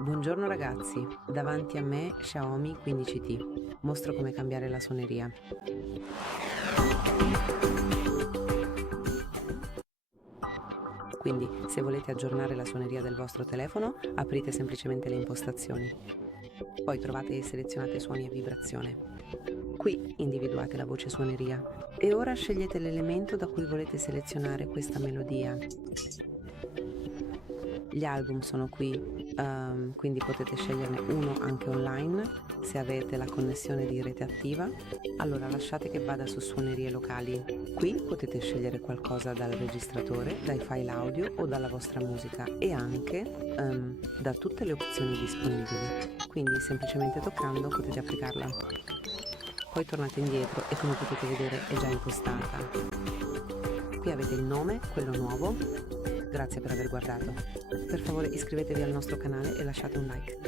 Buongiorno ragazzi, davanti a me Xiaomi 15T. Mostro come cambiare la suoneria. Quindi, se volete aggiornare la suoneria del vostro telefono, aprite semplicemente le impostazioni. Poi trovate e selezionate suoni e vibrazione. Qui individuate la voce suoneria e ora scegliete l'elemento da cui volete selezionare questa melodia. Gli album sono qui, quindi potete sceglierne uno anche online se avete la connessione di rete attiva. Allora lasciate che vada su suonerie locali. Qui potete scegliere qualcosa dal registratore, dai file audio o dalla vostra musica e anche da tutte le opzioni disponibili. Quindi semplicemente toccando potete applicarla. Poi tornate indietro e come potete vedere è già impostata. Qui avete il nome, quello nuovo. Grazie per aver guardato. Per favore iscrivetevi al nostro canale e lasciate un like.